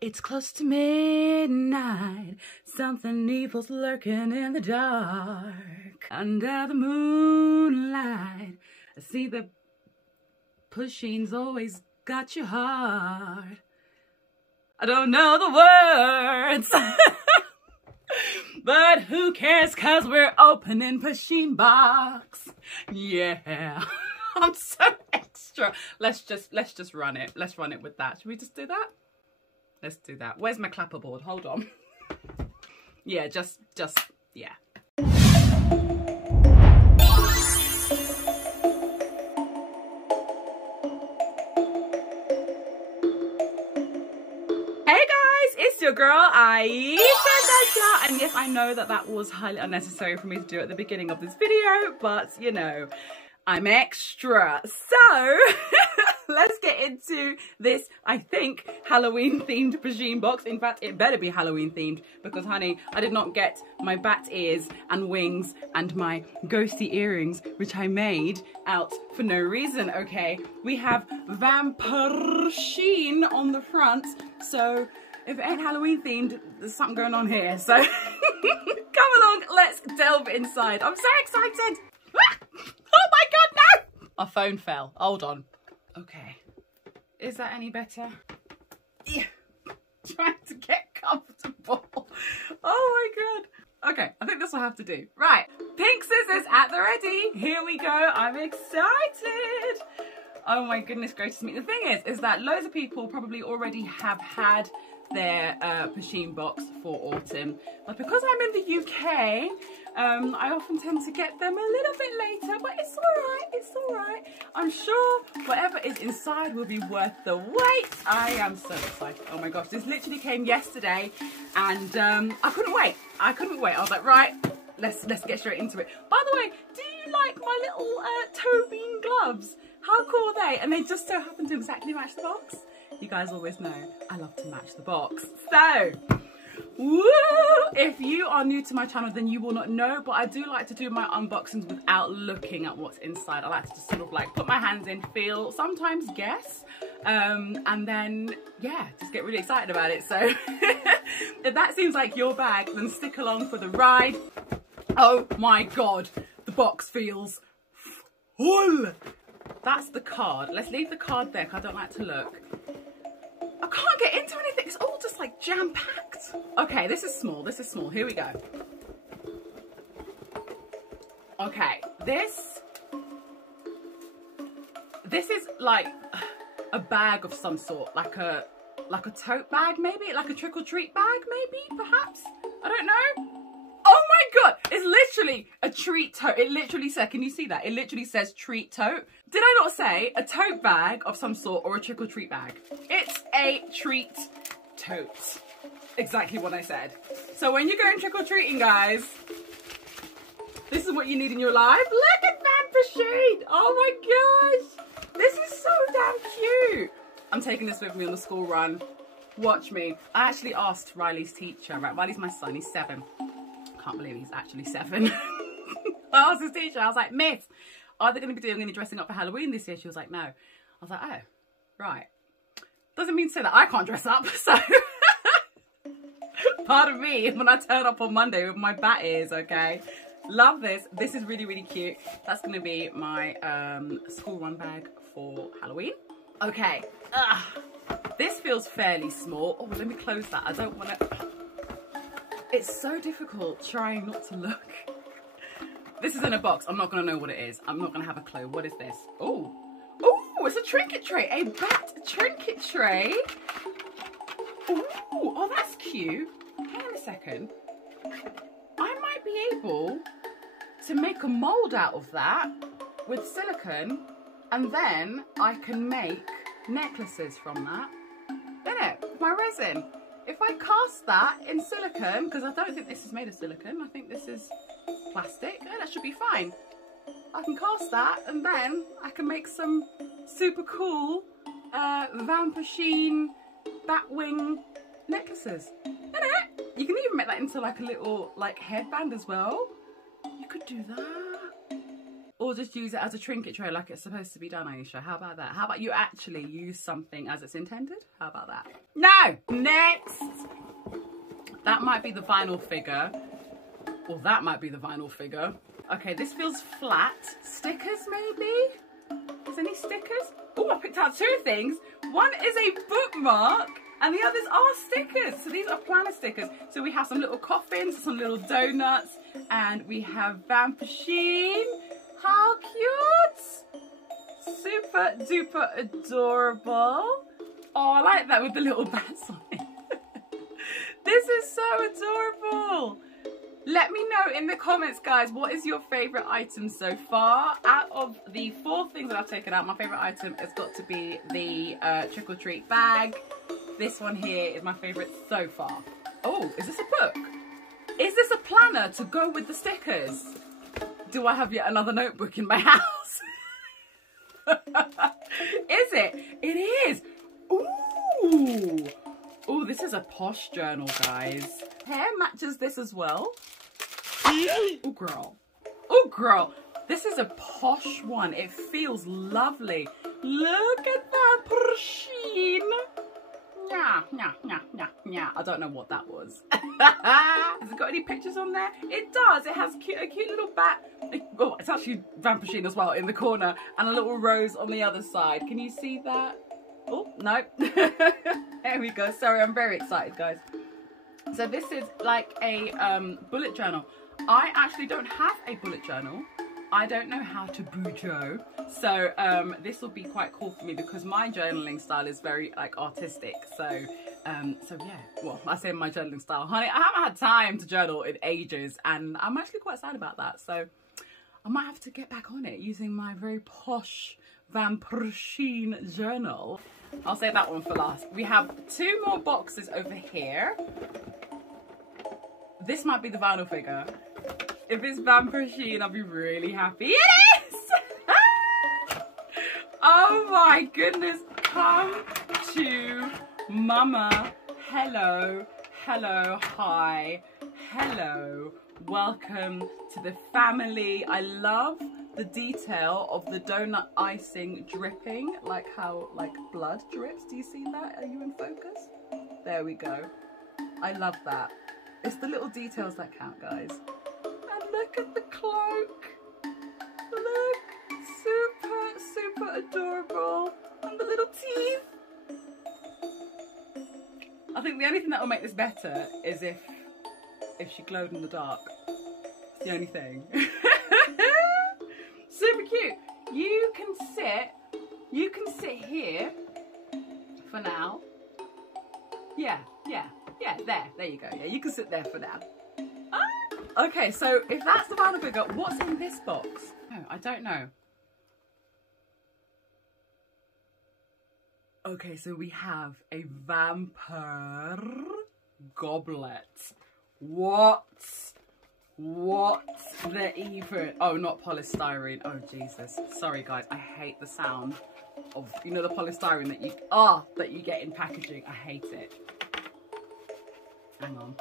It's close to midnight, something evil's lurking in the dark. Under the moonlight, I see the Pusheen's always got your heart. I don't know the words, but who cares, cause we're opening Pusheen Box. Yeah, I'm so extra. Let's just run it. Let's run it with that. Should we just do that? Let's do that. Where's my clapperboard? Hold on. Yeah, just, yeah. Hey guys, it's your girl Ayesha Campbell, and yes, I know that was highly unnecessary for me to do at the beginning of this video, but you know, I'm extra. So let's get into this, I think, Halloween themed Pusheen box. In fact, it better be Halloween themed because, honey, I did not get my bat ears and wings and my ghosty earrings, which I made out for no reason, okay? We have Pusheen on the front, so if it ain't Halloween themed, there's something going on here. So come along, let's delve inside. I'm so excited. Oh my God, no! My phone fell. Hold on. Okay. Is that any better? Yeah. Trying to get comfortable. Oh my God. Okay, I think this will have to do. Right. Pink scissors at the ready. Here we go. I'm excited. Oh my goodness gracious me. The thing is that loads of people probably already have had their Pusheen box for autumn, but because I'm in the UK, I often tend to get them a little bit later, but it's alright, it's alright. I'm sure whatever is inside will be worth the wait. I am so excited. Oh my gosh, this literally came yesterday and I couldn't wait. I was like, right, let's get straight into it. By the way, do you like my little toe bean gloves? How cool are they? And they just so happen to exactly match the box. You guys always know I love to match the box. So, woo! If you are new to my channel, then you will not know, but I do like to do my unboxings without looking at what's inside. I like to just sort of like put my hands in, feel, sometimes guess, and then, yeah, just get really excited about it. So, if that seems like your bag, then stick along for the ride. Oh my God, the box feels full. That's the card. Let's leave the card there because I don't like to look. I can't get into anything. It's all just like jam-packed. Okay, this is small. This is small. Here we go. Okay, this is like a bag of some sort, like a tote bag, maybe, like a trick-or-treat bag, maybe, perhaps. I don't know. Oh my God, it's literally a treat tote. It literally said, can you see that? It literally says treat tote. Did I not say a tote bag of some sort or a trick-or-treat bag? It's a treat tote. Exactly what I said. So when you're going trick-or-treating, guys, this is what you need in your life. Look at Pusheen. Oh my gosh. This is so damn cute. I'm taking this with me on the school run. Watch me. I actually asked Riley's teacher, right? Riley's my son, he's 7. Can't believe he's actually 7. I asked his teacher, I was like, Miss, are they going to be doing any dressing up for Halloween this year? She was like, no. I was like, oh, right. Doesn't mean to say that I can't dress up, so pardon me when I turn up on Monday with my bat ears, okay? Love this. This is really, really cute. That's going to be my school run bag for Halloween. Okay. This feels fairly small. Oh, let me close that. I don't want to... It's so difficult trying not to look. This is in a box. I'm not going to know what it is. I'm not going to have a clue. What is this? Oh. Oh, it's a trinket tray. A bat trinket tray. Ooh, oh, that's cute. Hang on a second. I might be able to make a mould out of that with silicone, and then I can make necklaces from that. Innit? With my resin. If I cast that in silicone, because I don't think this is made of silicone, I think this is plastic, yeah, that should be fine. I can cast that and then I can make some super cool Pusheen batwing necklaces. Innit? You can even make that into like a little like headband as well. You could do that. or just use it as a trinket tray like it's supposed to be done, Ayesha. How about that? How about you actually use something as it's intended? How about that? No! Next! That might be the vinyl figure. Or that might be the vinyl figure. Okay, this feels flat. Stickers, maybe? Is any stickers? Oh, I picked out two things. One is a bookmark and the others are stickers. So these are planner stickers. So we have some little coffins, some little donuts, and we have Pusheen. How cute! Super duper adorable. Oh, I like that with the little bats on it. This is so adorable. Let me know in the comments, guys, what is your favourite item so far? Out of the 4 things that I've taken out, my favourite item has got to be the trick or treat bag. This one here is my favourite so far. Oh, is this a book? Is this a planner to go with the stickers? Do I have yet another notebook in my house? Is it? It is. Ooh. Ooh, this is a posh journal, guys. Hair matches this as well. Oh, girl. Oh, girl. This is a posh one. It feels lovely. Look at that, Pusheen. Yeah, yeah, yeah, yeah, yeah. I don't know what that was. Has it got any pictures on there? It does. It has a cute little bat. Oh, it's actually Pusheen as well in the corner, and a little rose on the other side. Can you see that? Oh, no. There we go. Sorry, I'm very excited, guys. So this is like a bullet journal. I actually don't have a bullet journal. I don't know how to bujo. So this will be quite cool for me because my journaling style is very like artistic. So yeah, well, I say my journaling style. Honey, I haven't had time to journal in ages and I'm actually quite sad about that. So I might have to get back on it using my very posh Pusheen journal. I'll save that one for last. We have 2 more boxes over here. This might be the vinyl figure. If it's Pusheen, I'll be really happy. It is! Oh my goodness. Come to Mama. Hello. Hello. Hi. Hello. Welcome to the family. I love the detail of the donut icing dripping, like how like blood drips. Do you see that? Are you in focus? There we go. I love that. It's the little details that count, guys. And look at the cloak. Look, super adorable. And the little teeth. I think the only thing that will make this better is if she glowed in the dark. It's the only thing. Super cute. You can sit here for now. Yeah, there you go. Yeah, you can sit there for now. Ah. Okay, so if that's the vinyl figure, what's in this box? Oh, I don't know. Okay, so we have a vampire goblet. What's the even? Oh, not polystyrene. Oh, Jesus. Sorry, guys. I hate the sound of, you know, the polystyrene that you get in packaging. I hate it. Hang on.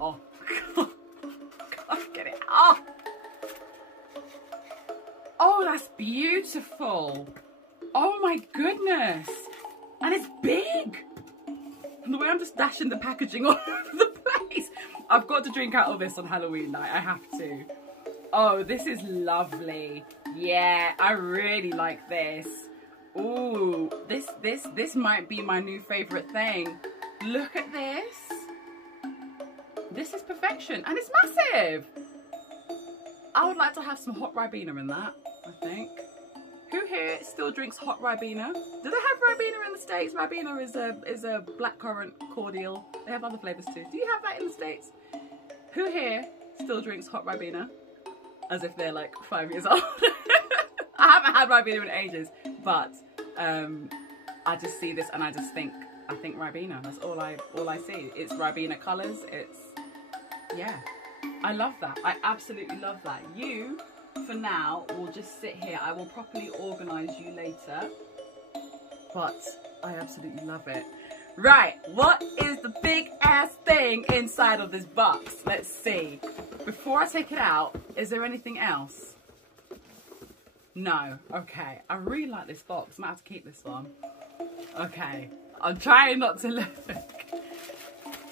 Oh, God. Can't get it off. Oh, that's beautiful. Oh, my goodness. And it's big. And the way I'm just dashing the packaging all over the place. I've got to drink out of this on Halloween night. I have to. Oh, this is lovely. Yeah, I really like this. Ooh, this might be my new favorite thing. Look at this. This is perfection and it's massive. I would like to have some hot Ribena in that, I think. Who here still drinks hot Ribena? Do they have Ribena in the States? Ribena is a blackcurrant cordial. They have other flavours too. Do you have that in the States? Who here still drinks hot Ribena? As if they're like 5 years old. I haven't had Ribena in ages, but I just see this and I just think, I think Ribena. That's all I see. It's Ribena colours. It's, yeah. I love that. I absolutely love that. You, for now, will just sit here. I will properly organise you later. But I absolutely love it. Right, what is the big ass thing inside of this box? Let's see. Before I take it out, is there anything else? No. Okay. I really like this box. I might have to keep this one. Okay. I'm trying not to look.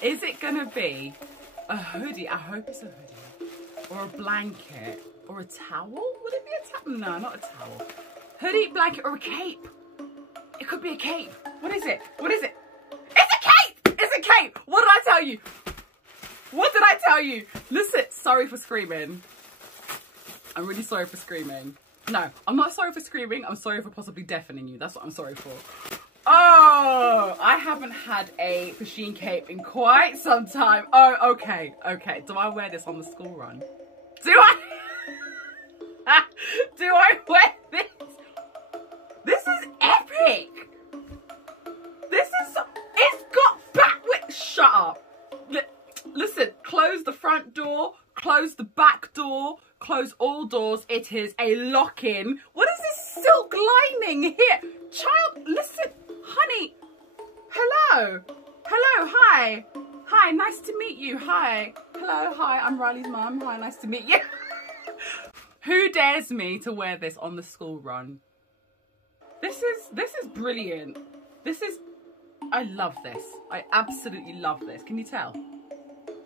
Is it going to be a hoodie? I hope it's a hoodie. Or a blanket. Or a towel? Would it be a towel? No, not a towel. Hoodie, blanket, or a cape. It could be a cape. What is it? What is it? It's a cape! It's a cape! What did I tell you? What did I tell you? Listen, sorry for screaming. I'm really sorry for screaming. No, I'm not sorry for screaming. I'm sorry for possibly deafening you. That's what I'm sorry for. Oh, I haven't had a Pusheen cape in quite some time. Oh, okay, okay. Do I wear this on the school run? Do I? Do I wear this? This is epic. This is, it's got back with, shut up. Listen, close the front door, close the back door, close all doors. It is a lock-in. What is this silk lining here? Child, listen, honey. Hello. Hello, hi. Hi, nice to meet you. Hi. Hello, hi, I'm Riley's mum. Hi, nice to meet you. Who dares me to wear this on the school run? This is brilliant. This is, I love this. I absolutely love this. Can you tell?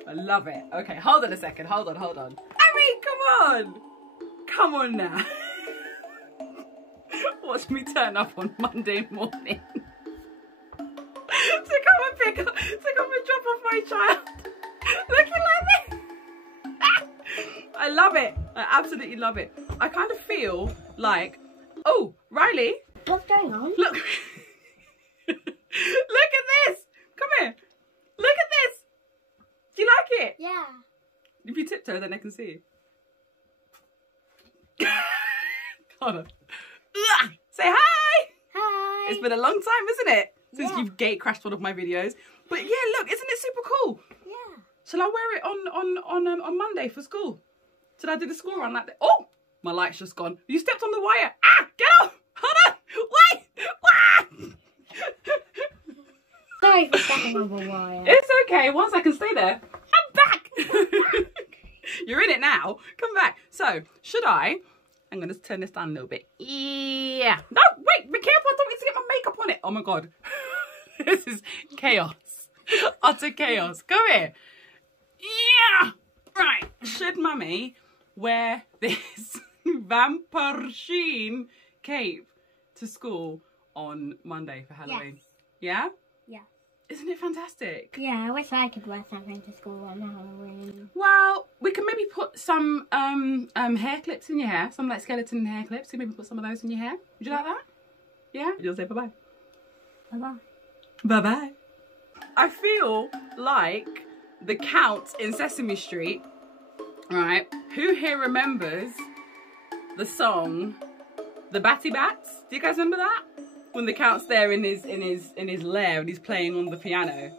I love it. Okay, hold on a second. Hold on, hold on. I mean, come on. Come on now. Watch me turn up on Monday morning. to come and pick up, to come and drop off my child. Looking like this. I love it. I absolutely love it. I kind of feel like, oh, Riley. What's going on? Look. Look at this. Come here. Look at this. Do you like it? Yeah. If you tiptoe, then I can see you. Hold on. Say hi. Hi. It's been a long time, isn't it? Since Yeah. you've gate crashed one of my videos. But yeah, look, isn't it super cool? Yeah. Shall I wear it on Monday for school? Should I do the school run like that? Oh, my light's just gone. You stepped on the wire. Ah, get off. Hold on. Wait. Sorry for stepping on the wire. It's okay. Once I can stay there, I'm back. You're in it now. Come back. So, should I? I'm going to turn this down a little bit. Yeah. No, wait. Be careful. I don't need to get my makeup on it. Oh, my God. This is chaos. Utter chaos. Come here. Yeah. Right. Should Mummy wear this Pusheen cape to school on Monday for Halloween? Yes. Yeah? Yeah. Isn't it fantastic? Yeah, I wish I could wear something to school on Halloween. Well, we can maybe put some hair clips in your hair, some like skeleton hair clips. So maybe put some of those in your hair. Would you like that? Yeah? You'll say bye-bye. Bye-bye. Bye-bye. I feel like the Count in Sesame Street, right? Who here remembers the song The Batty Bats? Do you guys remember that? When the Count's there in his lair and he's playing on the piano,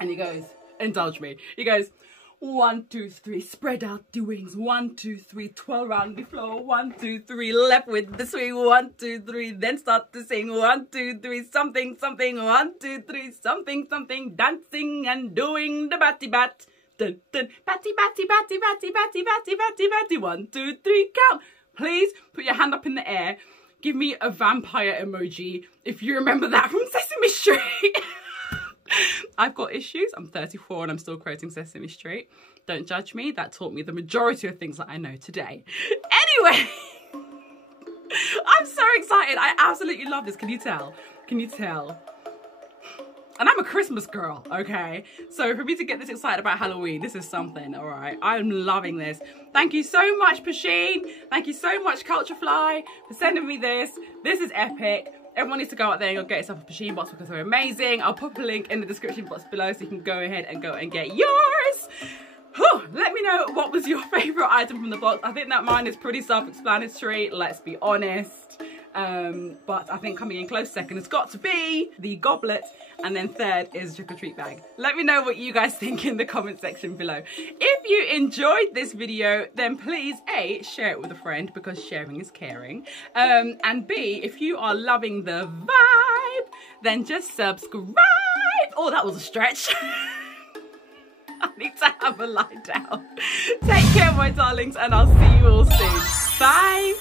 and he goes, indulge me. He goes, 1, 2, 3, spread out the wings. 1, 2, 3, twirl round the floor. 1, 2, 3, left with the swing. 1, 2, 3, then start to sing. 1, 2, 3, something, something. 1, 2, 3, something, something. Dancing and doing the batty bat. Dun, dun, batty, batty, batty, batty, batty, batty, batty, batty. 1, 2, 3, count. Please put your hand up in the air. Give me a vampire emoji if you remember that from Sesame Street. I've got issues. I'm 34 and I'm still quoting Sesame Street. Don't judge me. That taught me the majority of things that I know today. Anyway, I'm so excited. I absolutely love this. Can you tell? Can you tell? And I'm a Christmas girl, okay? So for me to get this excited about Halloween, this is something, all right? I'm loving this. Thank you so much, Pusheen. Thank you so much, Culturefly, for sending me this. This is epic. Everyone needs to go out there and go get yourself a Pusheen box because they're amazing. I'll put a link in the description box below so you can go ahead and get yours. Whew, let me know what was your favourite item from the box. I think that mine is pretty self-explanatory, let's be honest. But I think coming in close second has got to be the goblet, and then third is trick-or-treat bag. Let me know what you guys think in the comment section below. If you enjoyed this video, then please A, share it with a friend because sharing is caring, and B, if you are loving the vibe, then just subscribe. Oh, that was a stretch. I need to have a lie down. Take care, my darlings, and I'll see you all soon. Bye.